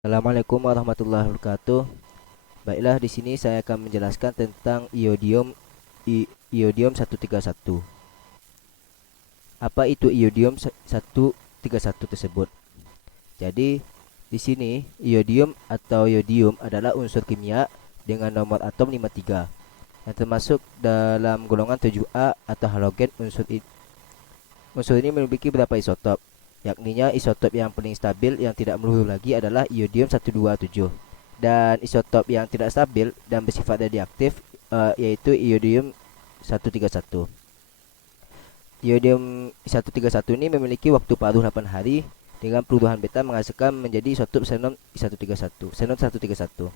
Assalamualaikum warahmatullahi wabarakatuh. Baiklah, di sini saya akan menjelaskan tentang iodium 131. Apa itu iodium 131 tersebut? Jadi, di sini iodium atau yodium adalah unsur kimia dengan nomor atom 53 yang termasuk dalam golongan 7A atau halogen. Unsur ini memiliki beberapa isotop, yakninya isotop yang paling stabil yang tidak meluluh lagi adalah iodium 127, dan isotop yang tidak stabil dan bersifat radioaktif yaitu iodium 131. Iodium 131 ini memiliki waktu paruh 8 hari dengan peluruhan beta menghasilkan menjadi isotop xenon 131, xenon 131.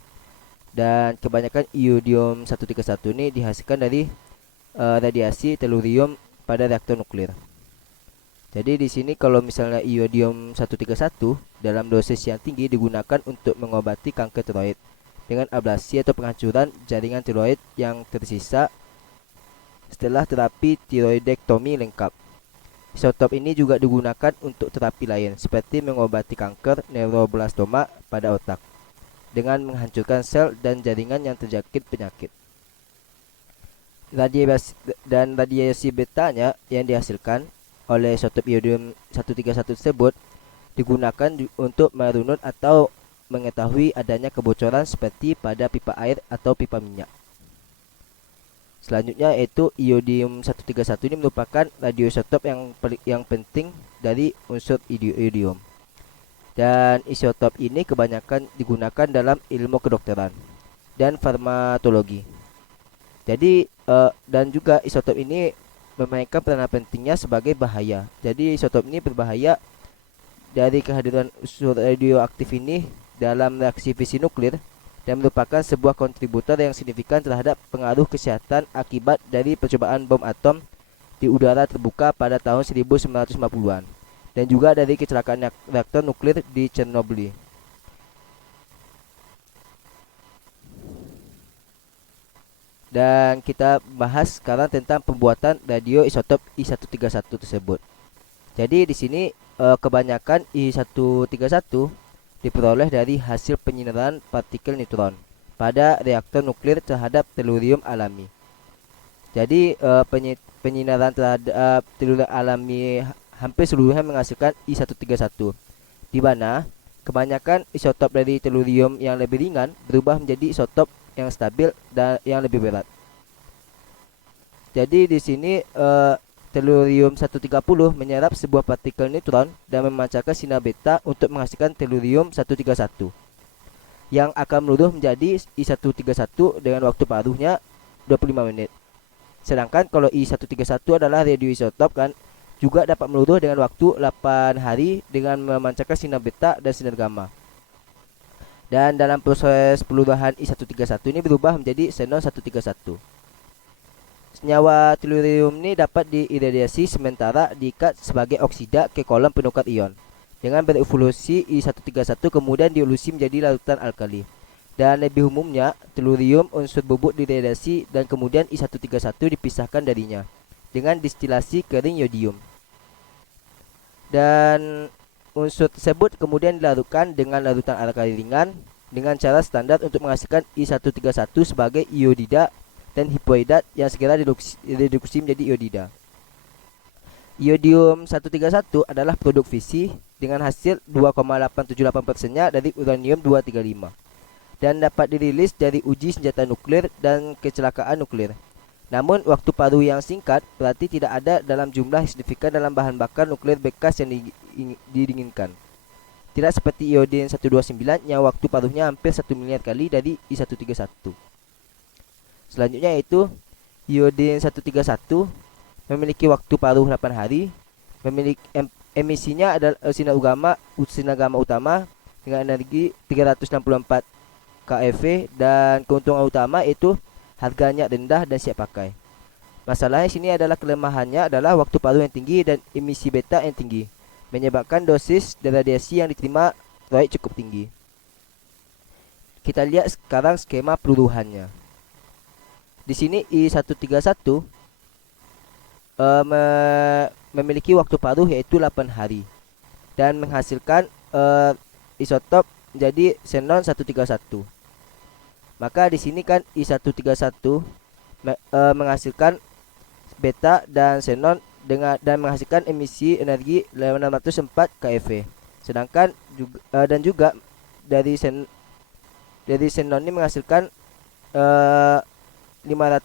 Dan kebanyakan iodium 131 ini dihasilkan dari radiasi tellurium pada reaktor nuklir. Jadi di sini kalau misalnya iodium 131 dalam dosis yang tinggi digunakan untuk mengobati kanker tiroid dengan ablasi atau penghancuran jaringan tiroid yang tersisa setelah terapi tiroidektomi lengkap. Isotop ini juga digunakan untuk terapi lain seperti mengobati kanker neuroblastoma pada otak dengan menghancurkan sel dan jaringan yang terjangkit penyakit. Radiasi betanya yang dihasilkan oleh isotop iodium 131 tersebut digunakan untuk merunut atau mengetahui adanya kebocoran seperti pada pipa air atau pipa minyak. Selanjutnya yaitu iodium 131 ini merupakan radioisotop yang penting dari unsur iodium. Dan isotop ini kebanyakan digunakan dalam ilmu kedokteran dan farmakologi. Jadi dan juga isotop ini memainkan peranan pentingnya sebagai bahaya. Jadi isotop ini berbahaya dari kehadiran unsur radioaktif ini dalam reaksi fisi nuklir dan merupakan sebuah kontributor yang signifikan terhadap pengaruh kesehatan akibat dari percobaan bom atom di udara terbuka pada tahun 1950-an dan juga dari kecelakaan reaktor nuklir di Chernobyl. Dan kita bahas sekarang tentang pembuatan radioisotop I131 tersebut. Jadi di sini kebanyakan I131 diperoleh dari hasil penyinaran partikel neutron pada reaktor nuklir terhadap tellurium alami. Jadi penyinaran terhadap tellurium alami hampir seluruhnya menghasilkan I131, di mana kebanyakan isotop dari tellurium yang lebih ringan berubah menjadi isotop yang stabil dan yang lebih berat. Jadi di sini tellurium 130 menyerap sebuah partikel neutron dan memancarkan sinar beta untuk menghasilkan tellurium 131 yang akan meluruh menjadi I131 dengan waktu paruhnya 25 menit. Sedangkan kalau I131 adalah radioisotop kan juga dapat meluruh dengan waktu 8 hari dengan memancarkan sinar beta dan sinar gamma. Dan dalam proses peluruhan I131 ini berubah menjadi xenon 131. Senyawa tellurium ini dapat diiradiasi sementara diikat sebagai oksida ke kolom penukar ion. Dengan berevolusi I131 kemudian diolusi menjadi larutan alkali. Dan lebih umumnya, tellurium unsur bubuk diradiasi dan kemudian I131 dipisahkan darinya dengan distilasi kering yodium. Dan unsur tersebut kemudian dilarutkan dengan larutan alkali ringan dengan cara standar untuk menghasilkan I131 sebagai iodida dan hipoidat yang segera direduksi menjadi iodida. Iodium 131 adalah produk fisi dengan hasil 2,878%-nya dari uranium 235 dan dapat dirilis dari uji senjata nuklir dan kecelakaan nuklir. Namun waktu paruh yang singkat berarti tidak ada dalam jumlah signifikan dalam bahan bakar nuklir bekas yang didinginkan. Tidak seperti iodium 129 yang waktu paruhnya hampir 1 miliar kali dari I131. Selanjutnya yaitu iodium 131 memiliki waktu paruh 8 hari, memiliki emisinya adalah sinar gamma utama dengan energi 364 keV dan keuntungan utama itu harganya rendah dan siap pakai. Masalahnya sini adalah kelemahannya adalah waktu paruh yang tinggi dan emisi beta yang tinggi, menyebabkan dosis dan radiasi yang diterima tiroid cukup tinggi. Kita lihat sekarang skema peluruhannya. Di sini I131 memiliki waktu paruh yaitu 8 hari dan menghasilkan isotop menjadi xenon 131. Maka di sini kan I131 menghasilkan beta dan xenon dan menghasilkan emisi energi 604 keV. Sedangkan juga dari xenon ini menghasilkan 364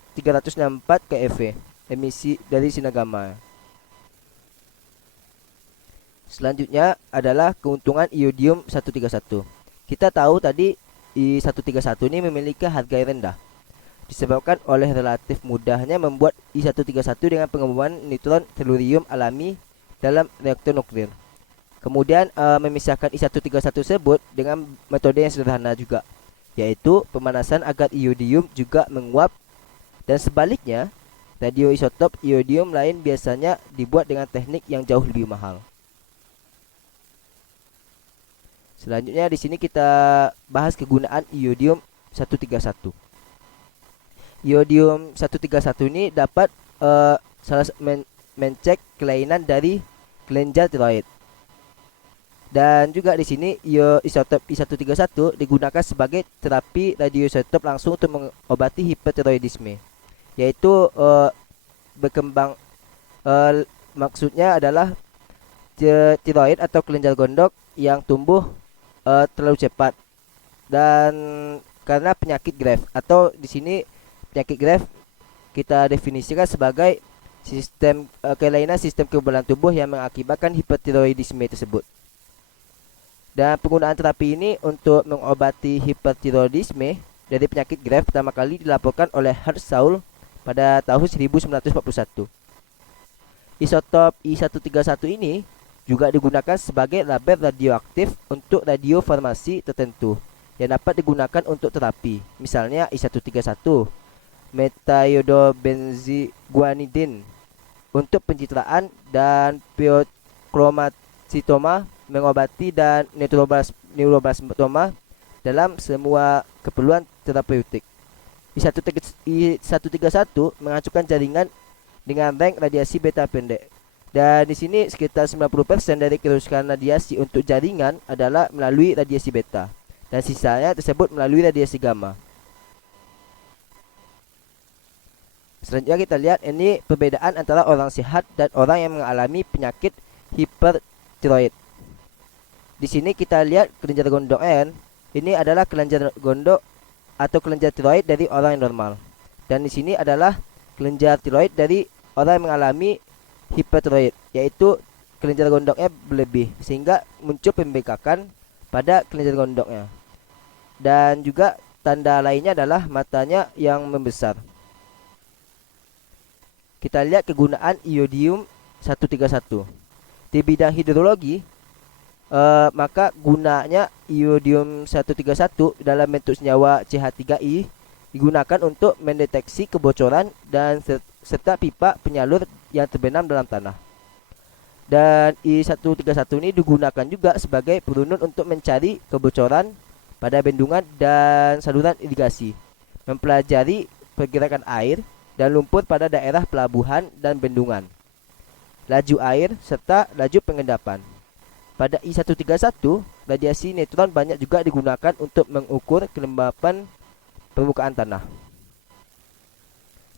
keV emisi dari sinar gamma. Selanjutnya adalah keuntungan iodium 131. Kita tahu tadi I131 ini memiliki harga yang rendah disebabkan oleh relatif mudahnya membuat I131 dengan pengembangan neutron tellurium alami dalam reaktor nuklir. Kemudian memisahkan I131 tersebut dengan metode yang sederhana juga, yaitu pemanasan agar iodium juga menguap, dan sebaliknya radioisotop iodium lain biasanya dibuat dengan teknik yang jauh lebih mahal. Selanjutnya di sini kita bahas kegunaan iodium 131. Iodium 131 ini dapat mencek kelainan dari kelenjar tiroid. Dan juga di sini isotop I131 digunakan sebagai terapi radioisotop langsung untuk mengobati hipertiroidisme, yaitu berkembang maksudnya adalah tiroid atau kelenjar gondok yang tumbuh terlalu cepat, dan karena penyakit Graves, atau di sini penyakit Graves kita definisikan sebagai sistem kelainan sistem kekebalan tubuh yang mengakibatkan hipertiroidisme tersebut. Dan penggunaan terapi ini untuk mengobati hipertiroidisme dari penyakit Graves pertama kali dilaporkan oleh Hershey pada tahun 1941. Isotop I131 ini juga digunakan sebagai label radioaktif untuk radiofarmasi tertentu yang dapat digunakan untuk terapi. Misalnya I131 metaiodobenziguanidin untuk pencitraan dan piochromatitoma mengobati dan neuroblastoma dalam semua keperluan terapeutik. I131 menghancurkan jaringan dengan rank radiasi beta pendek. Dan di sini sekitar 90% dari kerusakan radiasi untuk jaringan adalah melalui radiasi beta, dan sisanya tersebut melalui radiasi gamma. Selanjutnya kita lihat ini perbedaan antara orang sehat dan orang yang mengalami penyakit hipertiroid. Di sini kita lihat kelenjar gondok N. Ini adalah kelenjar gondok atau kelenjar tiroid dari orang yang normal. Dan di sini adalah kelenjar tiroid dari orang yang mengalami hipertiroid, yaitu kelenjar gondoknya berlebih sehingga muncul pembengkakan pada kelenjar gondoknya. Dan juga tanda lainnya adalah matanya yang membesar. Kita lihat kegunaan iodium 131 di bidang hidrologi. Maka gunanya iodium 131 dalam bentuk senyawa CH3I digunakan untuk mendeteksi kebocoran dan serta pipa penyalur yang terbenam dalam tanah. Dan I131 ini digunakan juga sebagai perunut untuk mencari kebocoran pada bendungan dan saluran irigasi, mempelajari pergerakan air dan lumpur pada daerah pelabuhan dan bendungan, laju air serta laju pengendapan. Pada I131, radiasi neutron banyak juga digunakan untuk mengukur kelembapan permukaan tanah.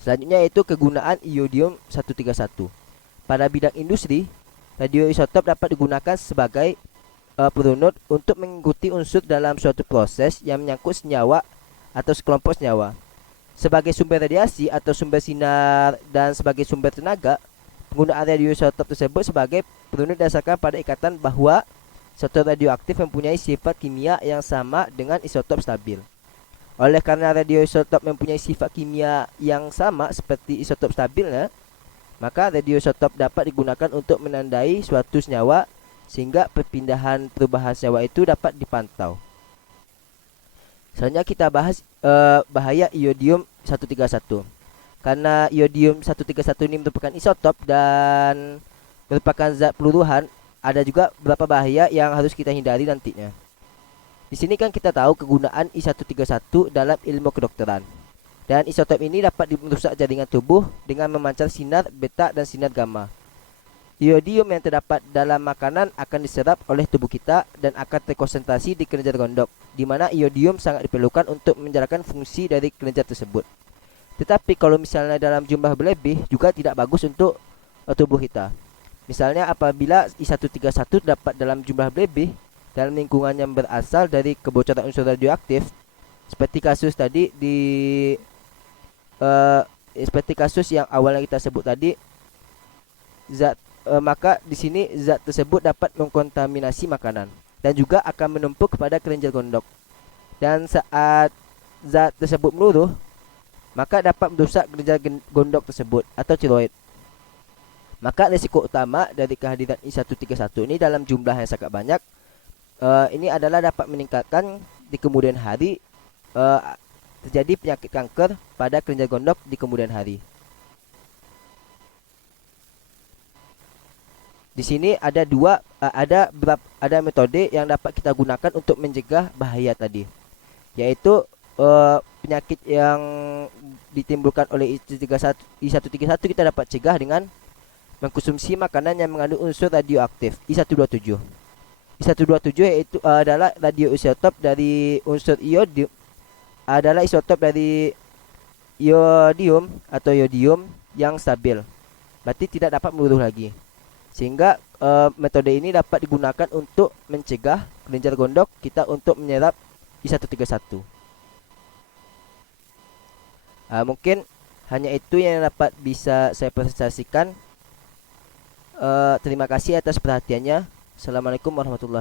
Selanjutnya yaitu kegunaan iodium 131. Pada bidang industri, radioisotop dapat digunakan sebagai perunut untuk mengikuti unsur dalam suatu proses yang menyangkut senyawa atau sekelompok senyawa. Sebagai sumber radiasi atau sumber sinar dan sebagai sumber tenaga, penggunaan radioisotop tersebut sebagai perunut dasarkan pada ikatan bahwa suatu radioaktif mempunyai sifat kimia yang sama dengan isotop stabil. Oleh karena radioisotop mempunyai sifat kimia yang sama seperti isotop stabilnya, maka radioisotop dapat digunakan untuk menandai suatu senyawa sehingga perubahan senyawa itu dapat dipantau. Selanjutnya kita bahas bahaya iodium 131. Karena iodium 131 ini merupakan isotop dan merupakan zat peluruhan, ada juga beberapa bahaya yang harus kita hindari nantinya. Di sini kan kita tahu kegunaan I131 dalam ilmu kedokteran. Dan isotop ini dapat merusak jaringan tubuh dengan memancar sinar beta dan sinar gamma. Iodium yang terdapat dalam makanan akan diserap oleh tubuh kita dan akan terkonsentrasi di kelenjar gondok, di mana iodium sangat diperlukan untuk menjalankan fungsi dari kelenjar tersebut. Tetapi kalau misalnya dalam jumlah berlebih juga tidak bagus untuk tubuh kita. Misalnya apabila I131 dapat dalam jumlah berlebih dalam lingkungan yang berasal dari kebocoran unsur radioaktif, seperti kasus tadi seperti kasus yang awalnya kita sebut tadi, maka di sini zat tersebut dapat mengkontaminasi makanan dan juga akan menumpuk kepada kelenjar gondok. Dan saat zat tersebut meluruh, maka dapat merusak kelenjar gondok tersebut atau tiroid. Maka risiko utama dari kehadiran I131 ini dalam jumlah yang sangat banyak ini adalah dapat meningkatkan di kemudian hari terjadi penyakit kanker pada kelenjar gondok di kemudian hari. Di sini ada ada metode yang dapat kita gunakan untuk mencegah bahaya tadi, yaitu penyakit yang ditimbulkan oleh I131 kita dapat cegah dengan mengkonsumsi makanan yang mengandung unsur radioaktif I127. I127 yaitu adalah radioisotop dari unsur iodium, adalah isotop dari iodium atau iodium yang stabil, berarti tidak dapat meluruh lagi. Sehingga metode ini dapat digunakan untuk mencegah kelenjar gondok kita untuk menyerap I131. Mungkin hanya itu yang dapat bisa saya presentasikan. Terima kasih atas perhatiannya. Assalamualaikum warahmatullahi wabarakatuh.